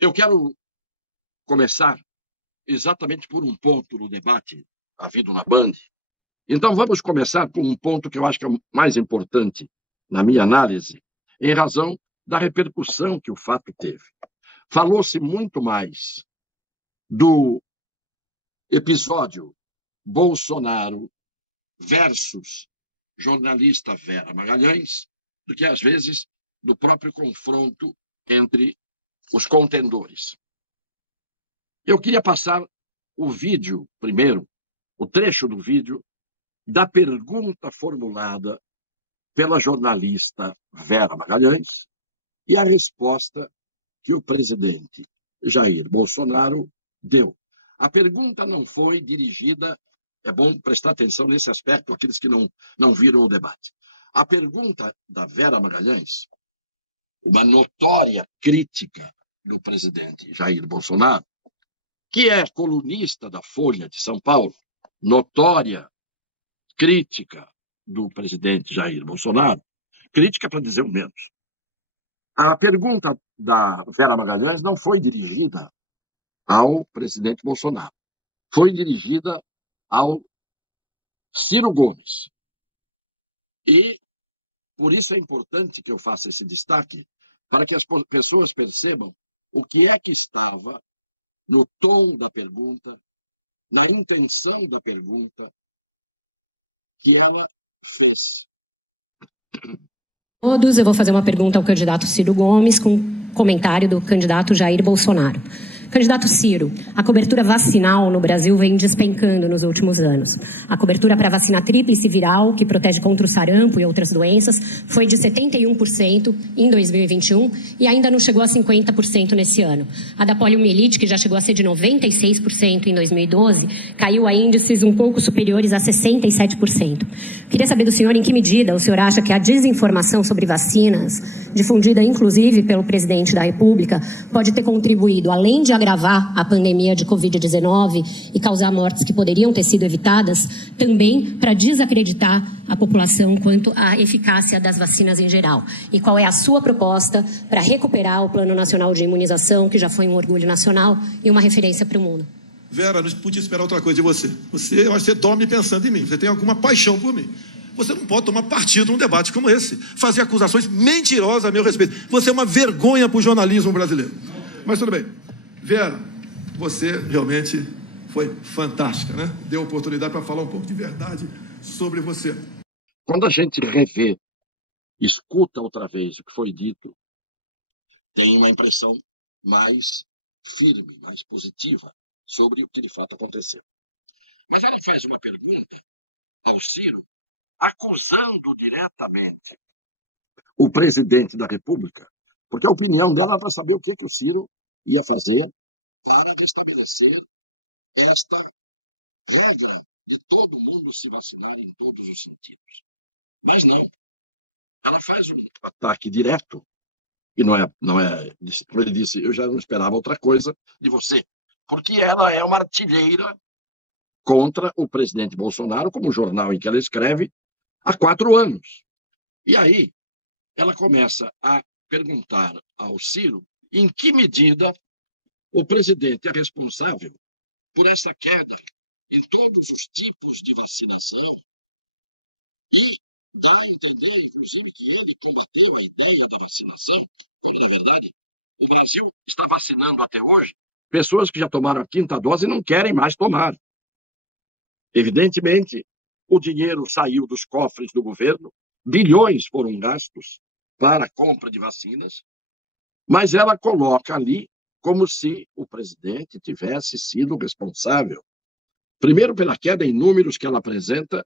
Eu quero começar exatamente por um ponto no debate havido na Band. Então, vamos começar por um ponto que eu acho que é o mais importante na minha análise, em razão da repercussão que o fato teve. Falou-se muito mais do episódio Bolsonaro versus jornalista Vera Magalhães do que, às vezes, do próprio confronto entre os contendores. Eu queria passar o vídeo, primeiro, o trecho do vídeo da pergunta formulada pela jornalista Vera Magalhães e a resposta que o presidente Jair Bolsonaro deu. A pergunta não foi dirigida, é bom prestar atenção nesse aspecto, aqueles que não viram o debate. A pergunta da Vera Magalhães, uma notória crítica do presidente Jair Bolsonaro, que é colunista da Folha de São Paulo, notória crítica do presidente Jair Bolsonaro, crítica para dizer o menos. A pergunta da Vera Magalhães não foi dirigida ao presidente Bolsonaro, foi dirigida ao Ciro Gomes. E por isso é importante que eu faça esse destaque, para que as pessoas percebam o que é que estava no tom da pergunta, na intenção da pergunta que ela fez. Todos, eu vou fazer uma pergunta ao candidato Ciro Gomes com comentário do candidato Jair Bolsonaro. Candidato Ciro, a cobertura vacinal no Brasil vem despencando nos últimos anos. A cobertura para a vacina tríplice viral, que protege contra o sarampo e outras doenças, foi de 71% em 2021 e ainda não chegou a 50% nesse ano. A da poliomielite, que já chegou a ser de 96% em 2012, caiu a índices um pouco superiores a 67%. Queria saber do senhor em que medida o senhor acha que a desinformação sobre vacinas, difundida inclusive pelo presidente da República, pode ter contribuído, além de agravar a pandemia de Covid-19 e causar mortes que poderiam ter sido evitadas, também para desacreditar a população quanto à eficácia das vacinas em geral. E qual é a sua proposta para recuperar o Plano Nacional de Imunização, que já foi um orgulho nacional e uma referência para o mundo? Vera, não podia esperar outra coisa de você. Eu acho que você dorme pensando em mim, você tem alguma paixão por mim. Você não pode tomar partido num debate como esse, fazer acusações mentirosas a meu respeito. Você é uma vergonha para o jornalismo brasileiro. Mas tudo bem. Vera, você realmente foi fantástica, né? Deu oportunidade para falar um pouco de verdade sobre você. Quando a gente revê, escuta outra vez o que foi dito, tem uma impressão mais firme, mais positiva sobre o que de fato aconteceu. Mas ela faz uma pergunta ao Ciro, acusando diretamente o presidente da República, porque a opinião dela é para saber o que o Ciro ia fazer para estabelecer esta regra de todo mundo se vacinar em todos os sentidos. Mas não. Ela faz um ataque direto, e não é, como ele disse, eu já não esperava outra coisa de você, porque ela é uma artilheira contra o presidente Bolsonaro, como o jornal em que ela escreve, há 4 anos. E aí, ela começa a perguntar ao Ciro em que medida o presidente é responsável por essa queda em todos os tipos de vacinação e dá a entender, inclusive, que ele combateu a ideia da vacinação, quando, na verdade, o Brasil está vacinando até hoje pessoas que já tomaram a 5ª dose e não querem mais tomar. Evidentemente, o dinheiro saiu dos cofres do governo, bilhões foram gastos para a compra de vacinas, mas ela coloca ali como se o presidente tivesse sido responsável. Primeiro, pela queda em números que ela apresenta,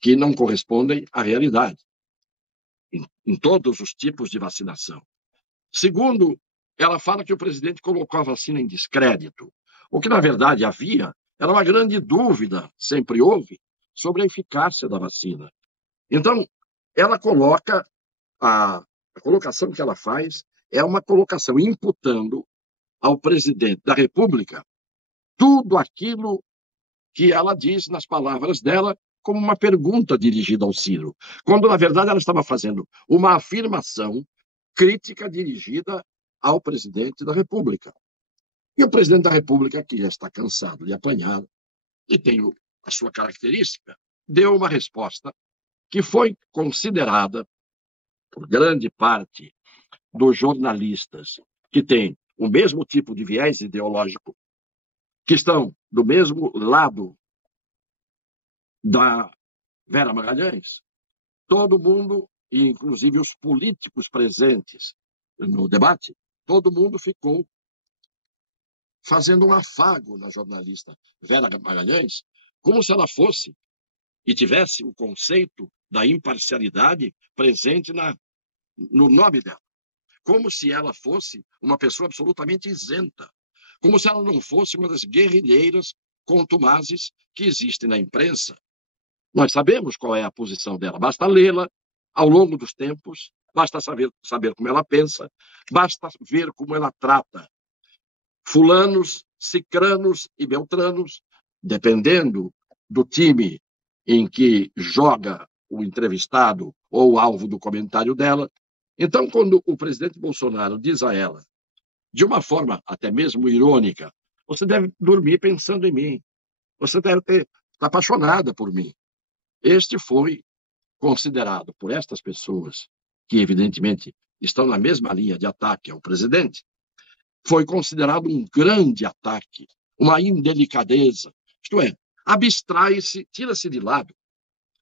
que não correspondem à realidade, em todos os tipos de vacinação. Segundo, ela fala que o presidente colocou a vacina em descrédito. O que, na verdade, havia era uma grande dúvida, sempre houve, sobre a eficácia da vacina. Então, ela coloca, a colocação que ela faz é uma colocação imputando ao presidente da República tudo aquilo que ela diz nas palavras dela como uma pergunta dirigida ao Ciro, quando, na verdade, ela estava fazendo uma afirmação crítica dirigida ao presidente da República. E o presidente da República, que já está cansado de apanhar, e tem a sua característica, deu uma resposta que foi considerada por grande parte dos jornalistas que têm o mesmo tipo de viés ideológico, que estão do mesmo lado da Vera Magalhães. Todo mundo, inclusive os políticos presentes no debate, todo mundo ficou fazendo um afago na jornalista Vera Magalhães, como se ela fosse e tivesse o conceito da imparcialidade presente no nome dela. Como se ela fosse uma pessoa absolutamente isenta. Como se ela não fosse uma das guerrilheiras contumazes que existem na imprensa. Nós sabemos qual é a posição dela. Basta lê-la ao longo dos tempos, basta saber como ela pensa, basta ver como ela trata fulanos, cicranos e beltranos, dependendo do time em que joga o entrevistado ou o alvo do comentário dela. Então, quando o presidente Bolsonaro diz a ela, de uma forma até mesmo irônica, você deve dormir pensando em mim, você deve estar apaixonada por mim. Este foi considerado por estas pessoas, que evidentemente estão na mesma linha de ataque ao presidente, foi considerado um grande ataque, uma indelicadeza, isto é, abstrai-se, tira-se de lado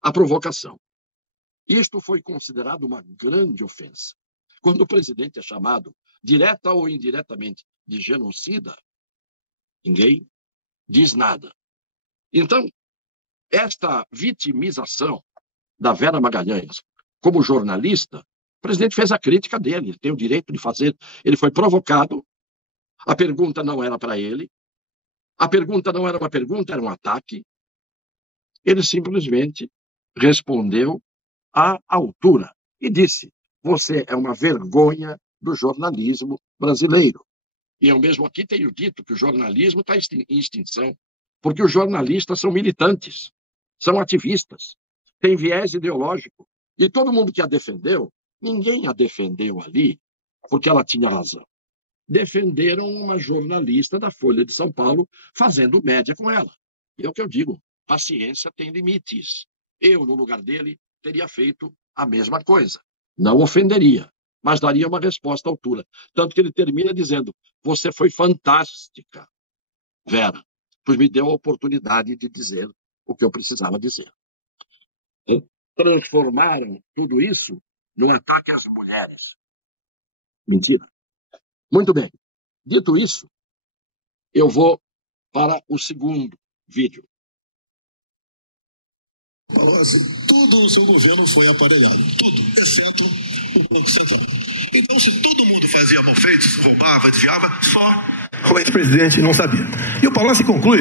a provocação. Isto foi considerado uma grande ofensa. Quando o presidente é chamado, direta ou indiretamente, de genocida, ninguém diz nada. Então, esta vitimização da Vera Magalhães como jornalista, o presidente fez a crítica dele, ele tem o direito de fazer. Ele foi provocado, a pergunta não era para ele, a pergunta não era uma pergunta, era um ataque. Ele simplesmente respondeu à altura e disse: você é uma vergonha do jornalismo brasileiro. E eu mesmo aqui tenho dito que o jornalismo está em extinção, porque os jornalistas são militantes, são ativistas, têm viés ideológico. E todo mundo que a defendeu, ninguém a defendeu ali porque ela tinha razão. Defenderam uma jornalista da Folha de São Paulo fazendo média com ela. E é o que eu digo, paciência tem limites. Eu, no lugar dele, teria feito a mesma coisa. Não ofenderia, mas daria uma resposta à altura. Tanto que ele termina dizendo: você foi fantástica, Vera, pois me deu a oportunidade de dizer o que eu precisava dizer. Transformaram tudo isso num ataque às mulheres. Mentira. Muito bem. Dito isso, eu vou para o segundo vídeo. Palocci, tudo no seu governo foi aparelhado. Tudo, exceto o Banco Central. Então, se todo mundo fazia mal feito, roubava, desviava, só o ex-presidente não sabia. E o Palocci conclui,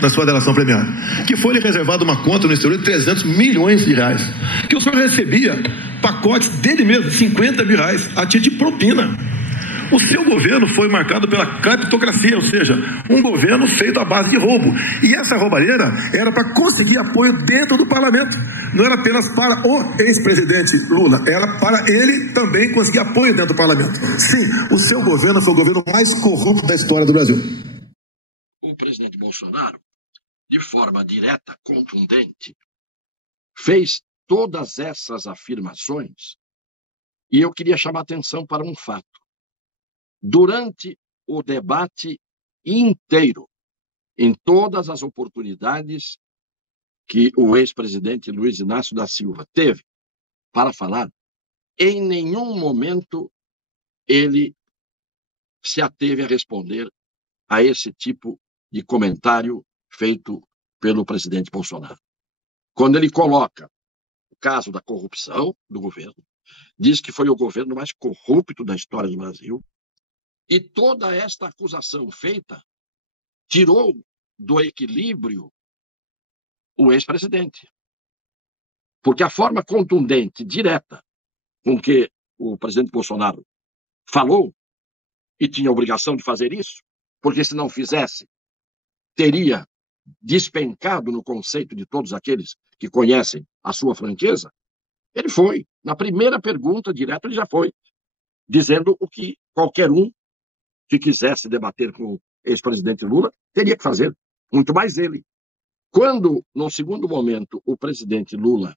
na sua delação premiada, que foi-lhe reservada uma conta no exterior de 300 milhões de reais, que o senhor recebia pacotes dele mesmo, de 50 mil reais, a título de propina. O seu governo foi marcado pela cleptocracia, ou seja, um governo feito à base de roubo. E essa roubalheira era para conseguir apoio dentro do parlamento. Não era apenas para o ex-presidente Lula, era para ele também conseguir apoio dentro do parlamento. Sim, o seu governo foi o governo mais corrupto da história do Brasil. O presidente Bolsonaro, de forma direta, contundente, fez todas essas afirmações e eu queria chamar a atenção para um fato. Durante o debate inteiro, em todas as oportunidades que o ex-presidente Luiz Inácio da Silva teve para falar, em nenhum momento ele se ateve a responder a esse tipo de comentário feito pelo presidente Bolsonaro. Quando ele coloca o caso da corrupção do governo, diz que foi o governo mais corrupto da história do Brasil, e toda esta acusação feita tirou do equilíbrio o ex-presidente. Porque a forma contundente, direta, com que o presidente Bolsonaro falou, e tinha a obrigação de fazer isso, porque se não fizesse, teria despencado no conceito de todos aqueles que conhecem a sua franqueza, ele foi. Na primeira pergunta direta, ele já foi, dizendo o que qualquer um que quisesse debater com o ex-presidente Lula teria que fazer, muito mais ele. Quando, no segundo momento, o presidente Lula,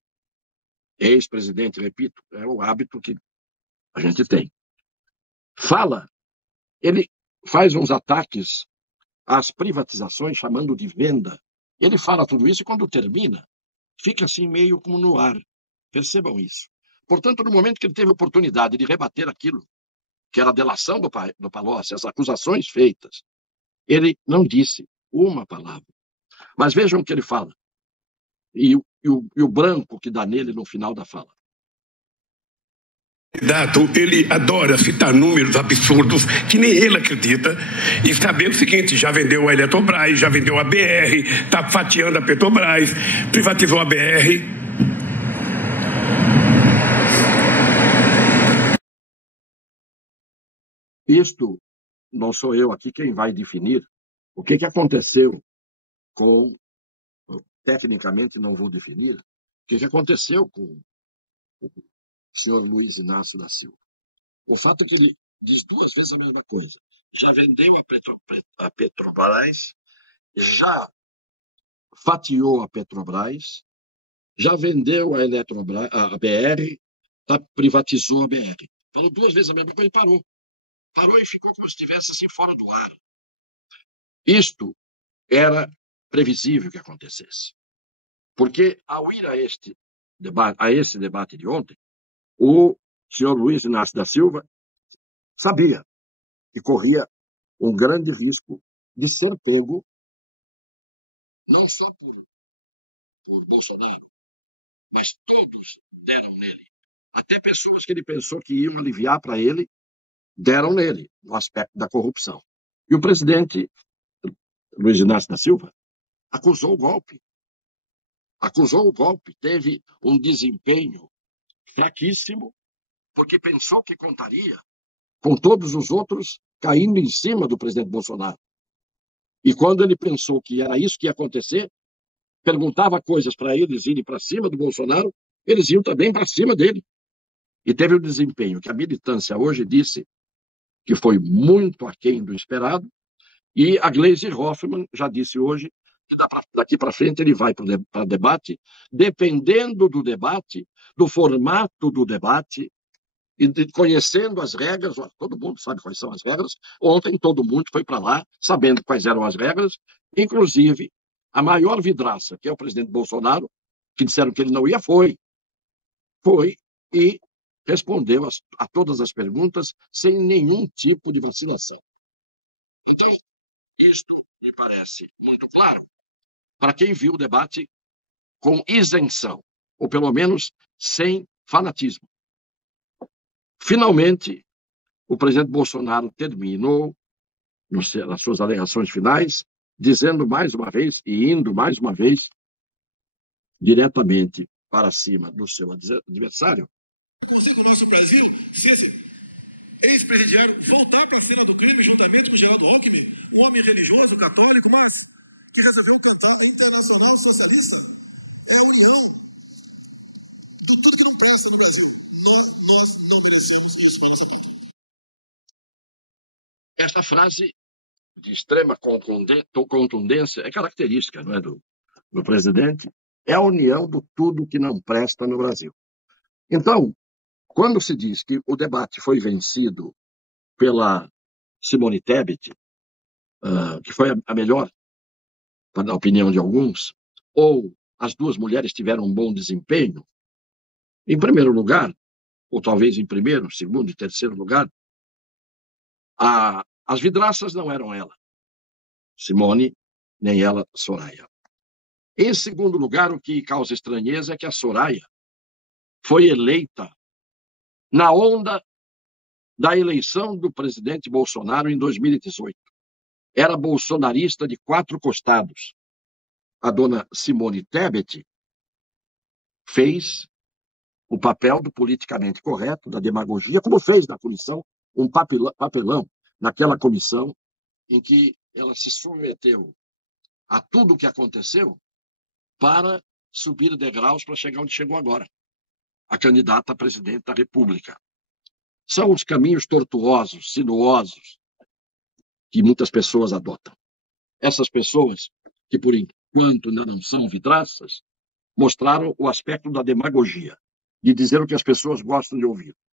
ex-presidente, repito, é o hábito que a gente tem, fala, ele faz uns ataques às privatizações, chamando de venda. Ele fala tudo isso e, quando termina, fica assim meio como no ar. Percebam isso. Portanto, no momento que ele teve a oportunidade de rebater aquilo, que era a delação do Palocci, as acusações feitas, ele não disse uma palavra. Mas vejam o que ele fala. E o branco que dá nele no final da fala. Ele adora citar números absurdos que nem ele acredita e saber o seguinte: já vendeu a Eletrobras, já vendeu a BR, está fatiando a Petrobras, privatizou a BR. Isto não sou eu aqui quem vai definir o que aconteceu com, tecnicamente não vou definir, o que aconteceu com o senhor Luiz Inácio da Silva. O fato é que ele diz duas vezes a mesma coisa. Já vendeu a Petrobras, já fatiou a Petrobras, já vendeu a Eletrobras, a BR, privatizou a BR. Falou duas vezes a mesma coisa e parou. Parou e ficou como se estivesse assim fora do ar. Isto era previsível que acontecesse. Porque, ao ir a esse debate de ontem, o senhor Luiz Inácio da Silva sabia que corria um grande risco de ser pego, não só por Bolsonaro, mas todos deram nele. Até pessoas que ele pensou que iam aliviar para ele, deram nele, no aspecto da corrupção. E o presidente Luiz Inácio da Silva acusou o golpe. Teve um desempenho fraquíssimo, porque pensou que contaria com todos os outros caindo em cima do presidente Bolsonaro. E quando ele pensou que era isso que ia acontecer, perguntava coisas para eles irem para cima do Bolsonaro, eles iam também para cima dele. E teve um desempenho que a militância hoje disse que foi muito aquém do esperado, e a Gleisi Hoffmann já disse hoje que daqui para frente ele vai para debate, dependendo do debate, do formato do debate, e conhecendo as regras. Todo mundo sabe quais são as regras. Ontem todo mundo foi para lá sabendo quais eram as regras, inclusive a maior vidraça, que é o presidente Bolsonaro, que disseram que ele não ia, foi e respondeu a todas as perguntas sem nenhum tipo de vacilação. Então, isto me parece muito claro para quem viu o debate com isenção, ou pelo menos sem fanatismo. Finalmente, o presidente Bolsonaro terminou nas suas alegações finais, dizendo mais uma vez e indo mais uma vez diretamente para cima do seu adversário. Conseguir que o nosso Brasil, se esse ex-presidiário voltar para a cena do crime juntamente com o Geraldo Alckmin, um homem religioso, católico, mas que resolveu tentar a Internacional Socialista, é a união de tudo que não presta no Brasil. Nós não merecemos isso para nossa vida. Esta frase de extrema contundência é característica, não é, do presidente. É a união do tudo que não presta no Brasil. Então, quando se diz que o debate foi vencido pela Simone Tebet, que foi a melhor, na opinião de alguns, ou as duas mulheres tiveram um bom desempenho, em primeiro lugar, ou talvez em primeiro, segundo e terceiro lugar, as vidraças não eram ela, Simone, nem ela, Soraya. Em segundo lugar, o que causa estranheza é que a Soraya foi eleita na onda da eleição do presidente Bolsonaro em 2018. Era bolsonarista de quatro costados. A dona Simone Tebet fez o papel do politicamente correto, da demagogia, como fez na comissão, um papelão naquela comissão em que ela se submeteu a tudo o que aconteceu para subir degraus para chegar onde chegou agora, a candidata a presidente da República. são os caminhos tortuosos, sinuosos, que muitas pessoas adotam. Essas pessoas, que por enquanto ainda não são vidraças, mostraram o aspecto da demagogia, de dizer o que as pessoas gostam de ouvir.